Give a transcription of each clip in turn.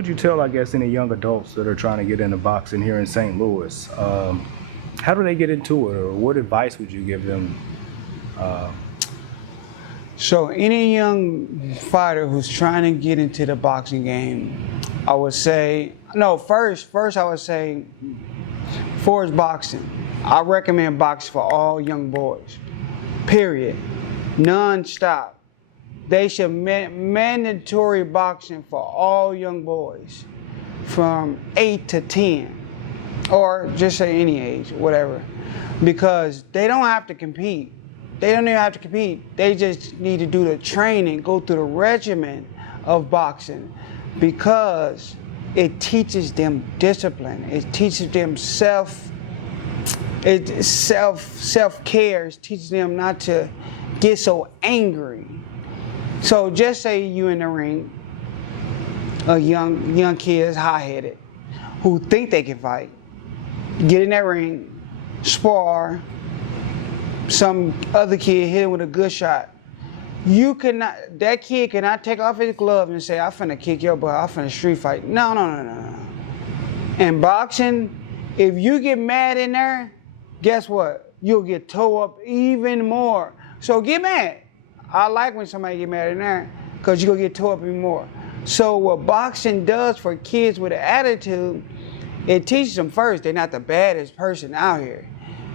would you tell, I guess, any young adults that are trying to get into boxing here in St. Louis? How do they get into it, or what advice would you give them? So any young fighter who's trying to get into the boxing game, I would say, first I would say, for boxing, I recommend boxing for all young boys, period, non-stop. They should mandatory boxing for all young boys from 8 to 10, or just say any age, whatever, because they don't have to compete. They don't even have to compete. They just need to do the training, go through the regimen of boxing, because it teaches them discipline. It teaches them self-care. It teaches them not to get so angry. So just say you in the ring, a young kid is hot-headed, who think they can fight. Get in that ring, spar. Some other kid hit him with a good shot. That kid cannot take off his glove and say, I'm finna kick your butt, I'm finna street fight. No. In boxing, if you get mad in there, guess what? You'll get tore up even more. So get mad. I like when somebody get mad in there, because you're gonna get tore up even more. So what boxing does for kids with an attitude, it teaches them first, they're not the baddest person out here.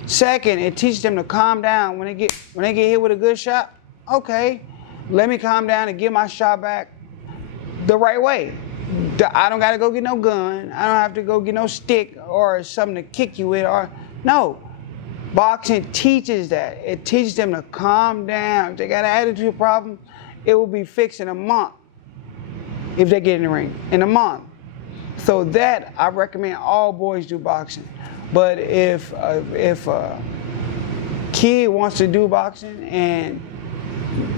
Second, it teaches them to calm down when they get hit with a good shot. Okay, let me calm down and get my shot back the right way. I don't gotta go get no gun. I don't have to go get no stick or something to kick you with. No, boxing teaches that. It teaches them to calm down. If they got an attitude problem, it will be fixed in a month if they get in the ring, in a month. So that, I recommend all boys do boxing. But if a kid wants to do boxing and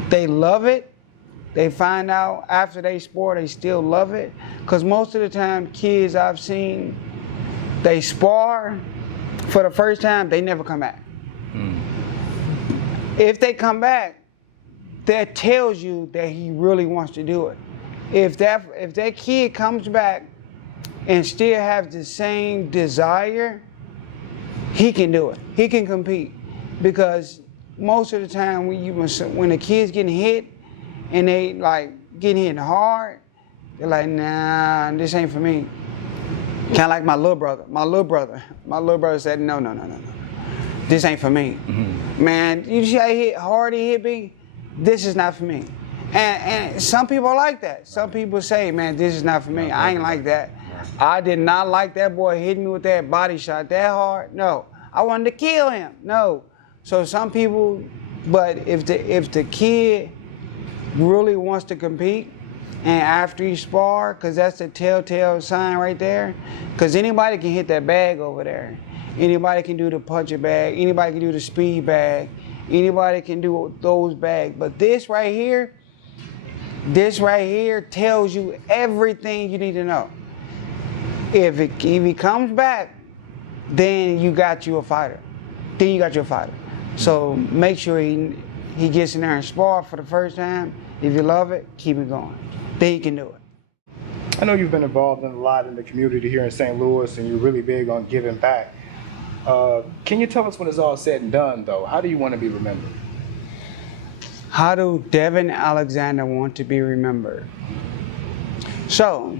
they love it, they find out after they sport they still love it, because most of the time kids I've seen, they spar for the first time, they never come back. If they come back, that tells you that he really wants to do it. If that kid comes back and still has the same desire, he can do it. He can compete, because most of the time when the kid's getting hit and they like getting hit hard, they're like, nah, this ain't for me. Kind of like my little brother. My little brother said, no, this ain't for me. Mm-hmm. Man, you see how he hit hard, he hit big? This is not for me. And some people are like that. Some people say, man, this is not for me. I ain't like that. I did not like that boy hitting me with that body shot that hard. No, I wanted to kill him. No. So some people, but if the kid really wants to compete, and after he spar, because that's the telltale sign right there, because anybody can hit that bag over there. Anybody can do the puncher bag. Anybody can do the speed bag. Anybody can do those bags. But this right here tells you everything you need to know. If he comes back, then you got you a fighter. So make sure he gets in there and spar for the first time. If you love it, keep it going. Then you can do it. I know you've been involved in a lot in the community here in St. Louis, and you're really big on giving back. Can you tell us, when it's all said and done, though, how do you want to be remembered? How do Devon Alexander want to be remembered? So,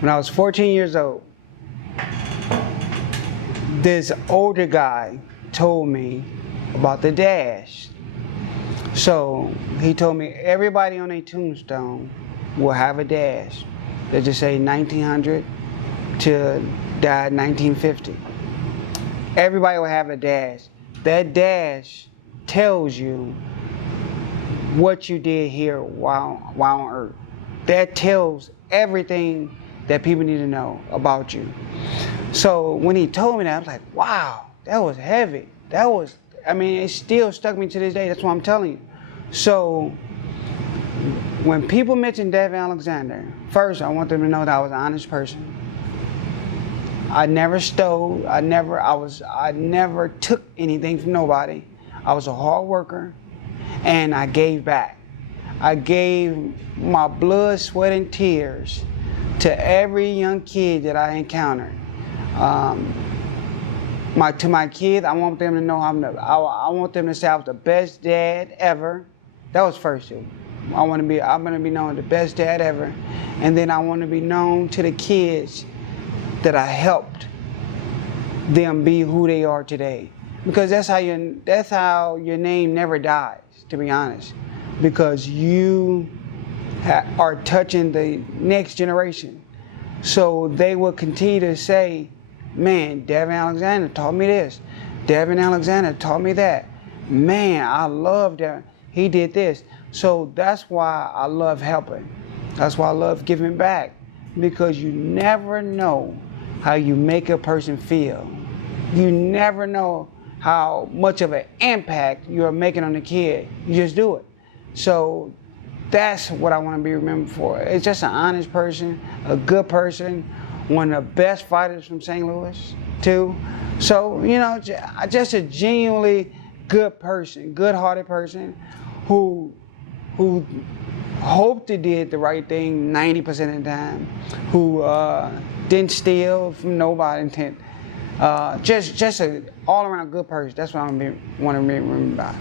when I was 14 years old, this older guy told me about the dash. So he told me everybody on a tombstone will have a dash. They just say 1900 to died 1950. Everybody will have a dash. That dash tells you what you did here while on Earth. That tells everything that people need to know about you. So when he told me that, I was like, wow, that was heavy. It still stuck me to this day. That's what I'm telling you. So when people mention Devon Alexander, first I want them to know that I was an honest person. I never stole. I never took anything from nobody. I was a hard worker, and I gave back. I gave my blood, sweat, and tears to every young kid that I encountered. To my kids, I want them to know I want them to say I was the best dad ever. That was first two. I'm gonna be known the best dad ever, and then I want to be known to the kids that I helped them be who they are today. Because that's how your name never dies, to be honest. Because you are touching the next generation. So they will continue to say, man, Devon Alexander taught me this. Devon Alexander taught me that. Man, I love Devon. He did this. So that's why I love helping. That's why I love giving back. Because you never know how you make a person feel. You never know how much of an impact you're making on the kid. You just do it. So that's what I want to be remembered for. It's just an honest person, a good person, one of the best fighters from St. Louis, too. So, just a genuinely good person, good-hearted person who hoped he did the right thing 90% of the time, who didn't steal from nobody, just an all-around good person. That's what I want to be remembered by.